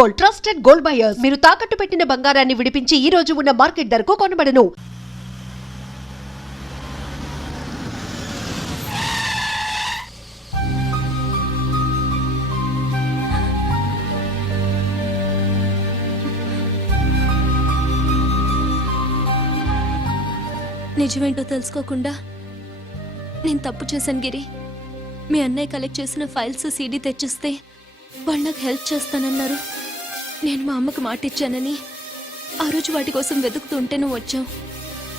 Gold, trusted gold buyers. మీరు తాకట్టు పెట్టిన బంగారాన్ని విడిపించి ఈ రోజు ఉన్న మార్కెట్ ధరకు కొనబడను. నిజమేంటో తెలుసుకోకుండా నేను తప్పు చేశాను గిరి. మీ అన్నయ్య కలెక్ట్ చేసిన ఫైల్స్ సీడీ తెచ్చిస్తే వాళ్ళు నాకు హెల్ప్ చేస్తానన్నారు. నేను మా అమ్మకు మాట ఇచ్చానని ఆ రోజు వాటి కోసం వెతుకుతుంటే నువ్వు వచ్చావు.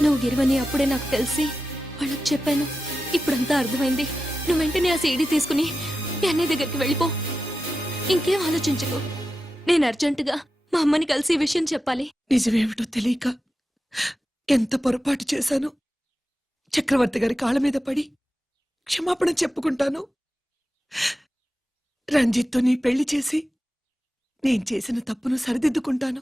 నువ్వు గిరివని అప్పుడే నాకు తెలిసి వాళ్ళకి చెప్పాను. ఇప్పుడంతా అర్థమైంది. నువ్వు వెంటనే ఆ సీడీ తీసుకుని మీ అన్నయ్య దగ్గరికి వెళ్ళిపో. ఇంకేం ఆలోచించకు. నేను అర్జెంటుగా మా అమ్మని కలిసి ఈ విషయం చెప్పాలి. నిజమేమిటో తెలియక ఎంత పొరపాటు చేశాను. చక్రవర్తి గారి కాళ్ళ మీద పడి క్షమాపణ చెప్పుకుంటాను. రంజిత్తో నీ పెళ్లి చేసి నేను చేసిన తప్పును సరిదిద్దుకుంటాను.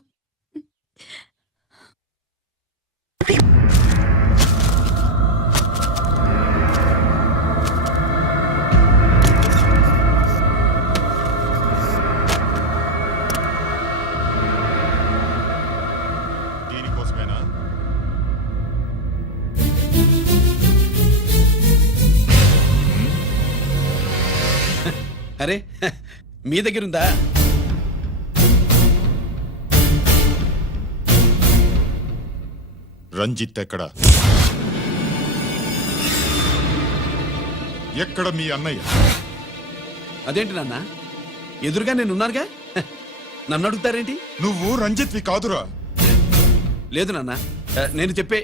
దీనికోసమేనా? అరే మీ దగ్గరుందా? రంజిత్ ఎక్కడ? ఎక్కడ మీ అన్నయ్య? అదేంటి నాన్న, ఎదురుగా నేనున్నానుగా, నన్ను అడుగుతారేంటి? నువ్వు రంజిత్వి కాదురా. లేదు నాన్న, నేను చెప్పే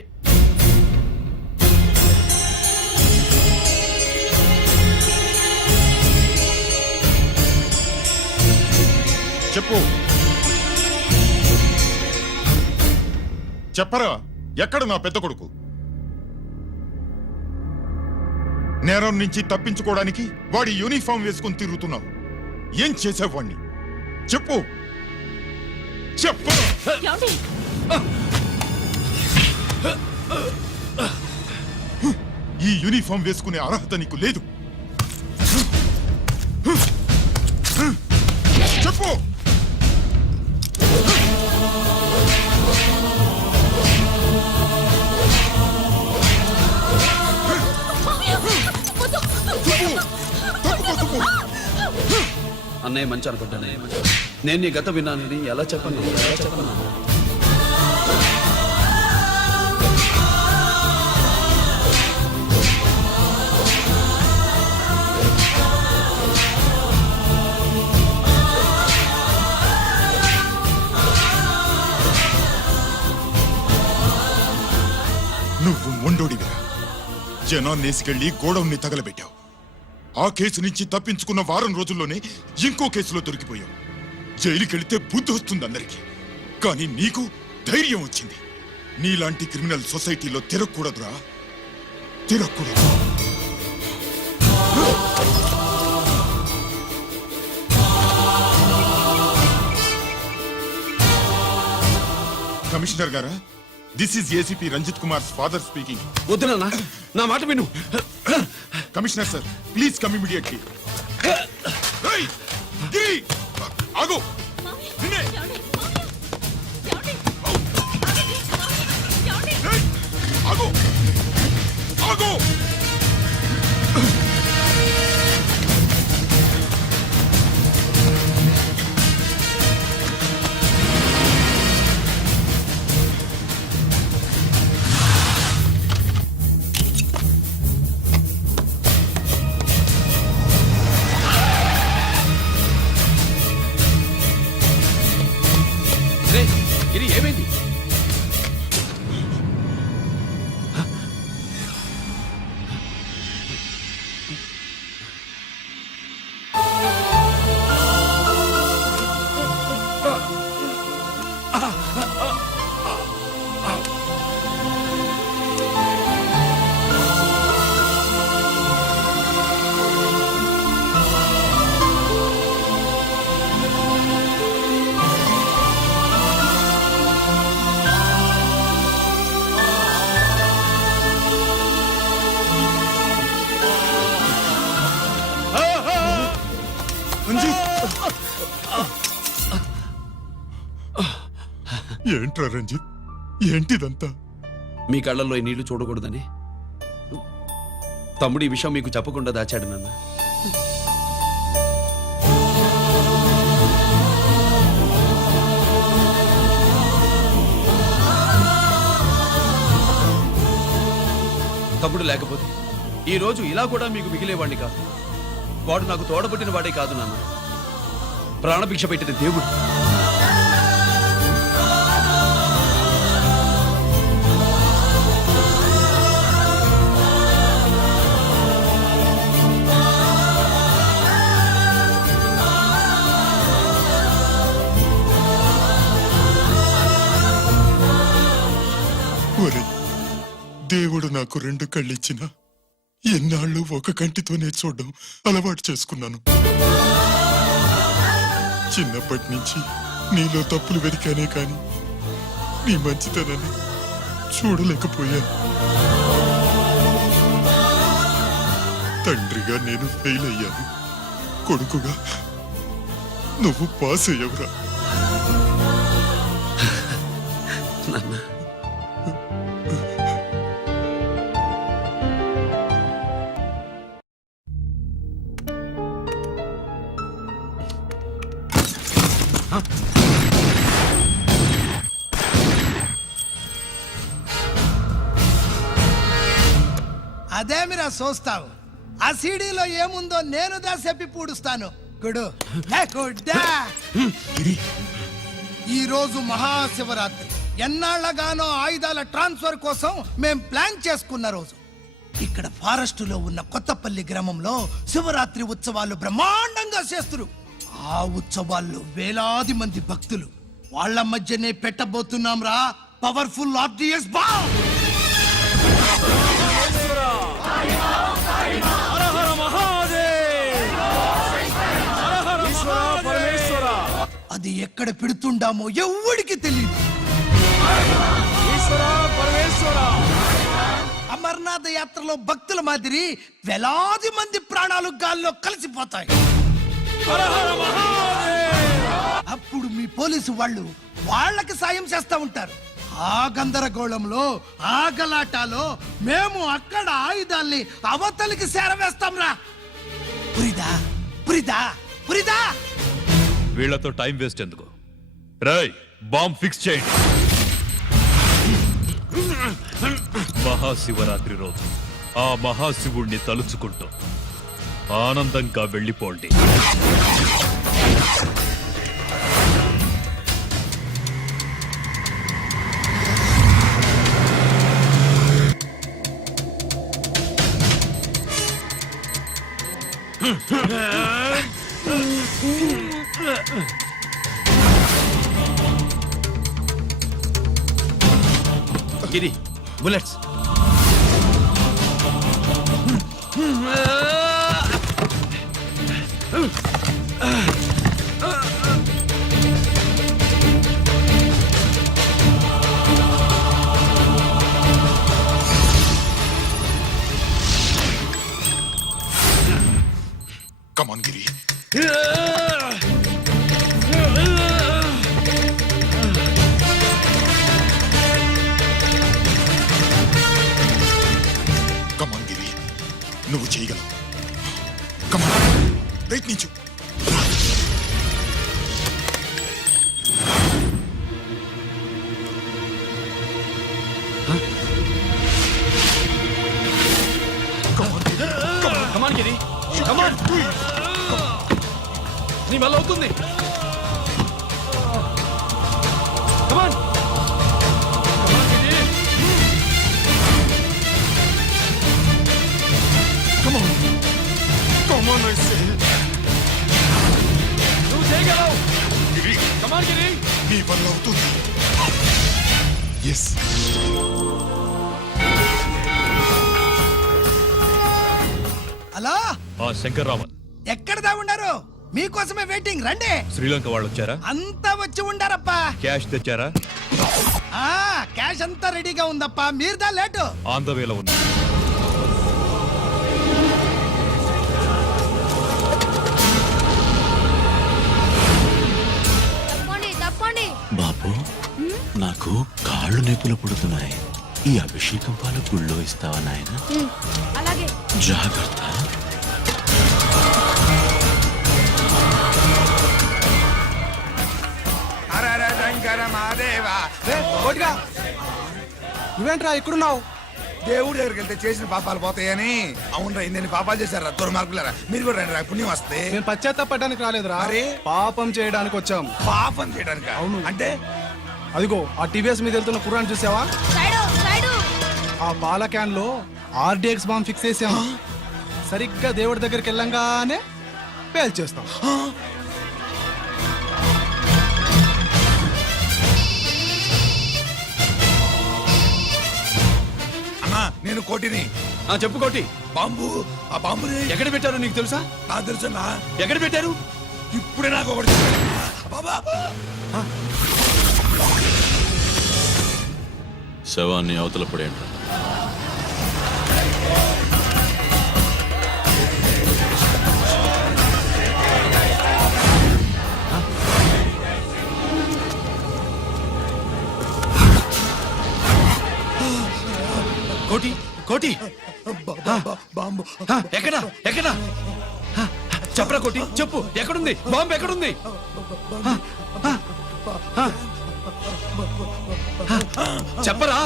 చెప్పు. చెప్పరా, ఎక్కడ నా పెద్ద కొడుకు? నేరం నుంచి తప్పించుకోవడానికి వాడి యూనిఫామ్ వేసుకుని తిరుగుతున్నావు. ఏం చేసావు వాణ్ణి? చెప్పు చెప్పు. ఈ యూనిఫామ్ వేసుకునే అర్హత నీకు లేదు. చెప్పు. అన్నయ్య మంచి అనుకుంటానే. నేను నీ గత విన్నానని ఎలా చెప్పను? నువ్వు మొండోడివిరా. జనాన్నేసుకెళ్లి గోడౌన్ని తగలబెట్టావు. ఆ కేసు నుంచి తప్పించుకున్న వారం రోజుల్లోనే ఇంకో కేసులో దొరికిపోయావు. జైలుకెళ్తే బుద్ధి వస్తుంది అందరికీ, కానీ నీకు ధైర్యం వచ్చింది. నీలాంటి క్రిమినల్ సొసైటీలో తిరగకూడదురా, తిరగకూడదు. కమిషనర్ గారా, this is ACP Ranjith Kumar father speaking. వద్దు నాన్న, నా మాట విను. Commissioner sir, please come immediately. ఆగు. నిన్నే. ఆగు. ఆగు. ఇది ఏమైంది? ఏంట్రా రంజిత్, ఏంటిదంతా? మీ కళ్ళల్లో ఈ నీళ్లు చూడకూడదని తమ్ముడు ఈ విషయం మీకు చెప్పకుండా దాచాడు నాన్న. తమ్ముడు లేకపోతే ఈ రోజు ఇలా కూడా మీకు మిగిలేవాడిని కాదు. వాడు నాకు తోడబుట్టిన వాడే కాదు నాన్న, ప్రాణభిక్ష పెట్టిన దేవుడు. ఒరే, దేవుడు నాకు 2 కళ్ళిచ్చిన ఎన్నాళ్ళు ఒక కంటితోనే చూడడం అలవాటు చేసుకున్నాను. చిన్నప్పటి నుంచి నీలో తప్పులు వెతికానే కాని నీ మంచితనాన్ని చూడలేకపోయాను. తండ్రిగా నేను ఫెయిల్ అయ్యాను, కొడుకుగా నువ్వు పాస్ అయ్యవురా. నాన్న, అదేమిరా చూస్తావు? ఆ సీడీలో ఏముందో నేను దా చెప్పి పూడుస్తాను. గుడు గుడ్డా. ఈ రోజు మహాశివరాత్రి. ఎన్నాళ్లగానో ఆయుధాల ట్రాన్స్ఫర్ కోసం మేం ప్లాన్ చేసుకున్న రోజు. ఇక్కడ ఫారెస్టులో ఉన్న కొత్తపల్లి గ్రామంలో శివరాత్రి ఉత్సవాలు బ్రహ్మాండంగా చేస్తున్నారు. ఆ ఉత్సవాల్లో వేలాది మంది భక్తులు. వాళ్ళ మధ్యనే పెట్టబోతున్నాం రా పవర్ఫుల్ ఆర్డిఎస్ బాంబ్. అది ఎక్కడ పెడుతుండామో ఎవ్వడికి తెలియదు. అమర్నాథ్ యాత్రలో భక్తుల మాదిరి వేలాది మంది ప్రాణాలు గాల్లో కలిసిపోతాయి. అప్పుడు మీ పోలీసు వాళ్ళు వాళ్ళకి సాయం చేస్తా ఉంటారు. ఆ గందరగోళంలో ఆ గలాటాలో మేము అక్కడ ఆయుధాల్ని అవతలికి చేరవేస్తాం రా. పురిదా పురిదా పురిదా. వీళ్లతో టైం వేస్ట్ ఎందుకు? రాయ్, బాంబ్ ఫిక్స్ చేయండి. మహాశివరాత్రి రోజు ఆ మహాశివుణ్ణి తలుచుకుంటూ ఆనందంగా వెళ్ళిపోండి. గిరి, బుల్లెట్స్. కమాన్ గిరి. కమాన్ గిరి, నువ్వు చేయగలవు. కమాన్, ప్రయత్నించు. కమాన్ గిరి, కమాన్. నీ వల్ల అవుతుంది. కమాన్. నువ్వు చేయగలవు. గిరి, కమాన్ గిరి. నీ వల్ల అవుతుంది. ఎస్. అలా ఆ శంకర్రామన్ ఎక్కడ దాగుండారు? మీకోసమే వెయిటింగ్. రండి. శ్రీలంక వాళ్ళు వచ్చారా? అంతా వచ్చి ఉండారప్పా. క్యాష్ తెచ్చారా? ఆ క్యాష్ అంతా రెడీగా ఉందప్పా. మీరుదా లేటు. ఆన్ ద వేలో ఉంది. తప్పండి తప్పండి. బాబు, నాకు కాళ్ళు నొప్పులు పుడుతున్నాయి. ఈ అభిషేకం పాలు గుళ్ళో ఇస్తావా నాయన? అలాగే. జాగ్రత్త. నువ్వేంట్రా ఇక్కడున్నావు? దేవుడి దగ్గరికి వెళ్తే చేసిన పాపాలు పోతాయని. అవునరా, ఇన్ని పాపాలు చేశారా దుర్మార్గులారా. మీరు కూడా రండి రా, పుణ్యం వస్తే. నేను పశ్చాత్తాపడడానికి రాలేదురా, మరి? పాపం చేయడానికి వచ్చాం. పాపం చేయడానికి? అవును. అంటే అదిగో ఆ టీవీఎస్ మీద వెళ్తున్న కుర్రాన్ని చూసావా? ఆ పాల క్యాన్ లో ఆర్డిఎక్స్ బాంబ్ ఫిక్స్ చేసాం. సరిగ్గా దేవుడి దగ్గరికి వెళ్ళంగానే పేల్చేస్తాం. అన్నా, నేను కోటిని. చెప్పు కోటి. బాంబు, ఆ బాంబుని ఎక్కడ పెట్టారో నీకు తెలుసా? నాకు తెలుసన్నా. ఎక్కడ పెట్టారు? ఇప్పుడే నాకు ఒకటి చెప్పాడు. బాబా, శవాన్ని అవతల పడేయండి. కోటి, కోటి. బాంబు ఎక్కడ ఎక్కడ చెప్పరా కోటి, చెప్పు. ఎక్కడుంది బాంబు? ఎక్కడుంది? చెప్పరా.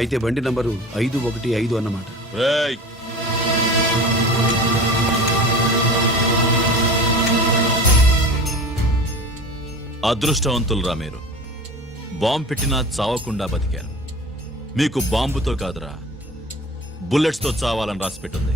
అయితే బండి నంబరు 515 అన్నమాట. రేయ్, అదృష్టవంతులరా మీరు. బాంబు పెట్టినా చావకుండా బతికారు. మీకు బాంబుతో కాదురా, బుల్లెట్స్ తో చావాలని రాసి పెట్టుంది.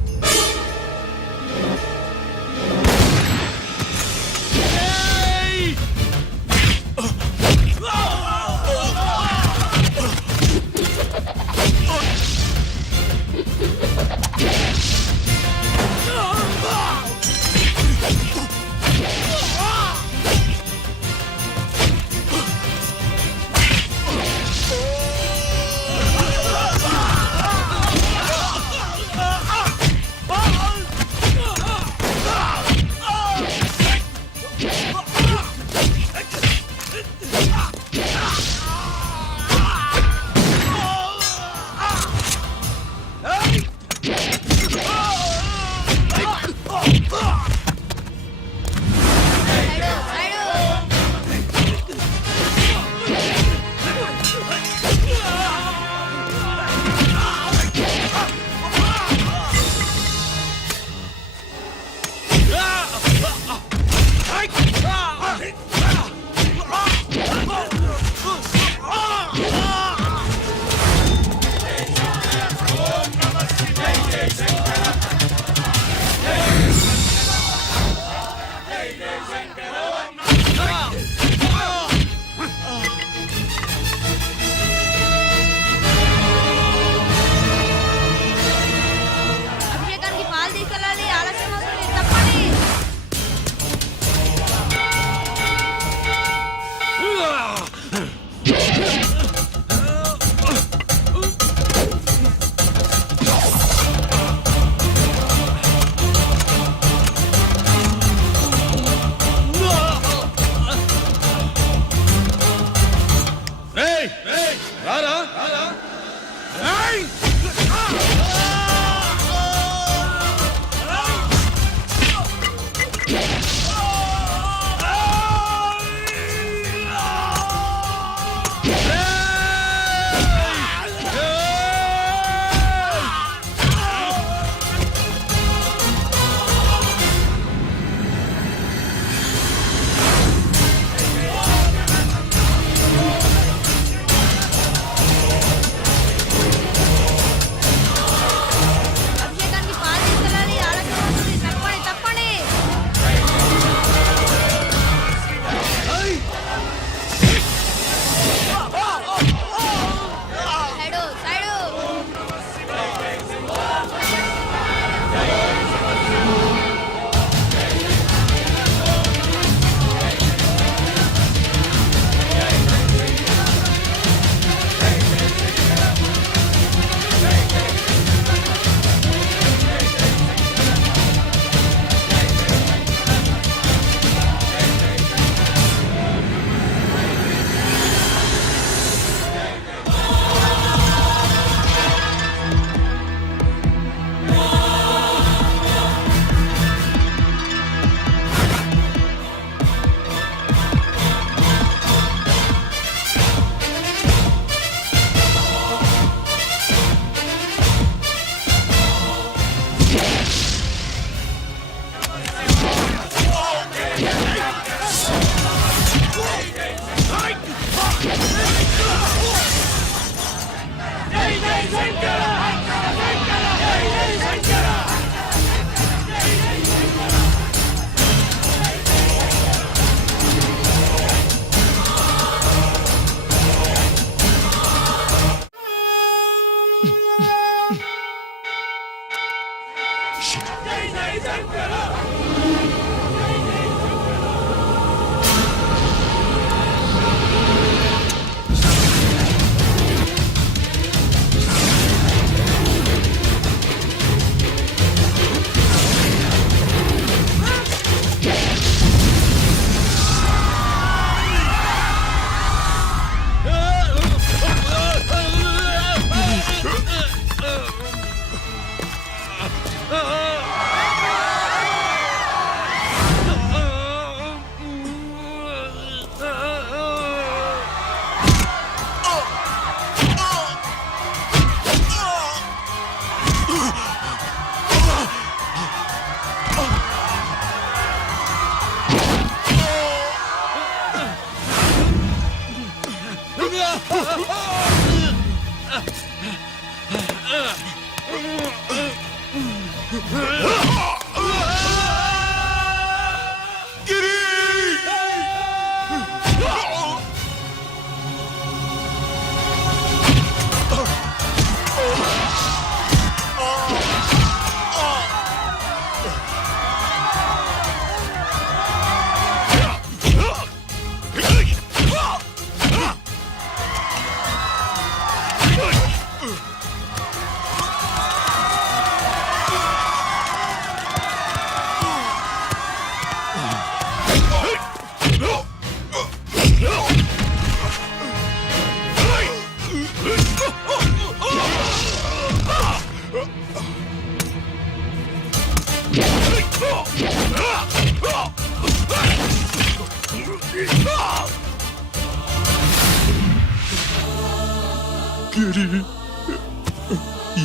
గిరి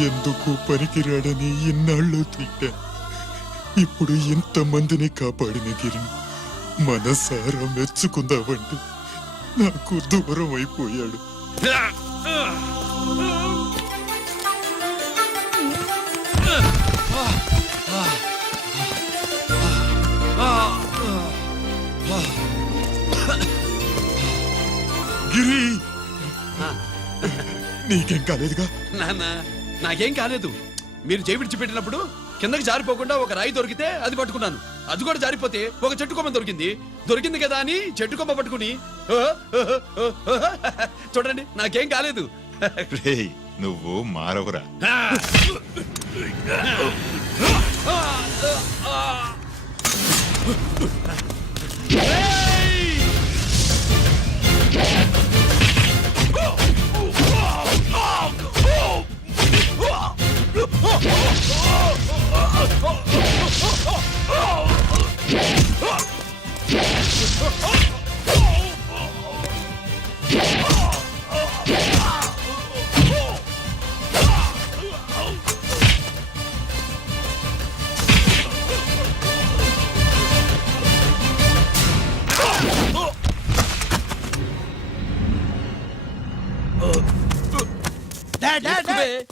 ఎందుకు పనికిరాడని ఇన్నాళ్ళు తిట్టా. ఇప్పుడు ఇంతమందిని కాపాడిన గిరి మనసారా మెచ్చుకుందామంటే నాకు దూరం అయిపోయాడు. గిరి నీకేం కాలేదుగా? నాన్న నాకేం కాలేదు. మీరు చేయి విడిచిపెట్టినప్పుడు కిందకి జారిపోకుండా ఒక రాయి దొరికితే అది పట్టుకున్నాను. అది కూడా జారిపోతే ఒక చెట్టు కొమ్మ దొరికింది కదా అని చెట్టు కొమ్మ పట్టుకుని చూడండి నాకేం కాలేదు. రేయ్, నువ్వు మారవురా.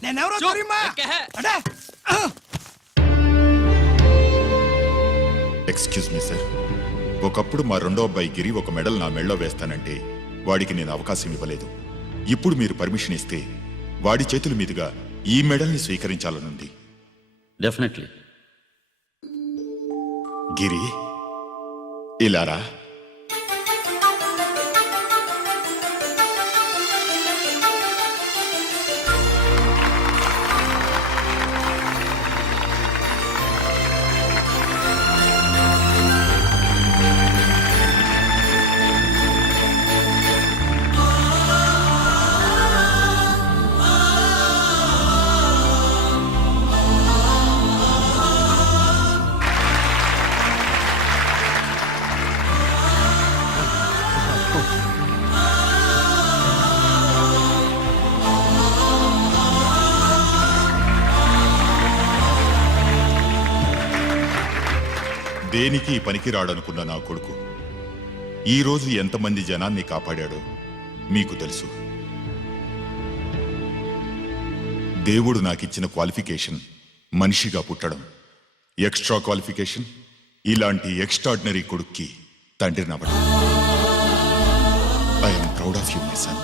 నేనెవరో తెలియమా? అడే! ఎక్స్క్యూజ్ మీ సార్, ఒకప్పుడు మా రెండో అబ్బాయి గిరి ఒక మెడల్ నా మెడలో వేస్తానంటే వాడికి నేను అవకాశం ఇవ్వలేదు. ఇప్పుడు మీరు పర్మిషన్ ఇస్తే వాడి చేతుల మీదుగా ఈ మెడల్ని స్వీకరించాలనుంది. డెఫినెట్లీ. గిరి ఇలారా. దేనికి పనికి రాడనుకున్న నా కొడుకు ఈ రోజు ఎంతమంది జనాన్ని కాపాడాడో మీకు తెలుసు. దేవుడు నాకిచ్చిన క్వాలిఫికేషన్ మనిషిగా పుట్టడం, ఎక్స్ట్రా క్వాలిఫికేషన్ ఇలాంటి ఎక్స్ట్రాడినరీ కొడుక్కి తండ్రినవ్వడం. I'm proud of you my sun.